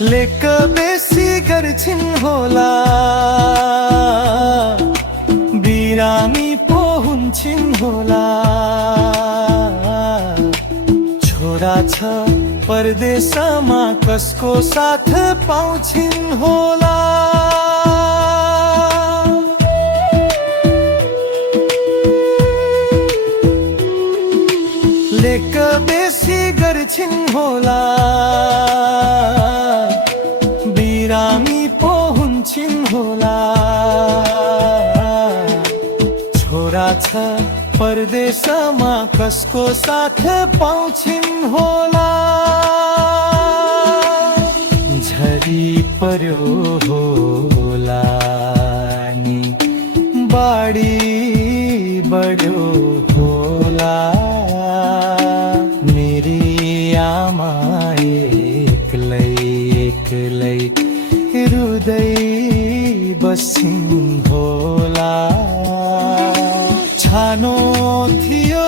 लेक बेसी गर्छिन् होला, बिरामी पो हुन्छन् होला। छोरा छ परदेशमा कसको साथ पाउँछिन् होला। लेक बेसी गर्छिन् होला, बिरामी पो हुन्छन् होला। छोरा छ परदेशमा कसको साथ पाउँछिन् होला। झरी पर्यो होला नि बाढी बढ्यो होला। मेरी आमा एक्लै एक्लै रुँदै बस्छिन् होला। छानो थियो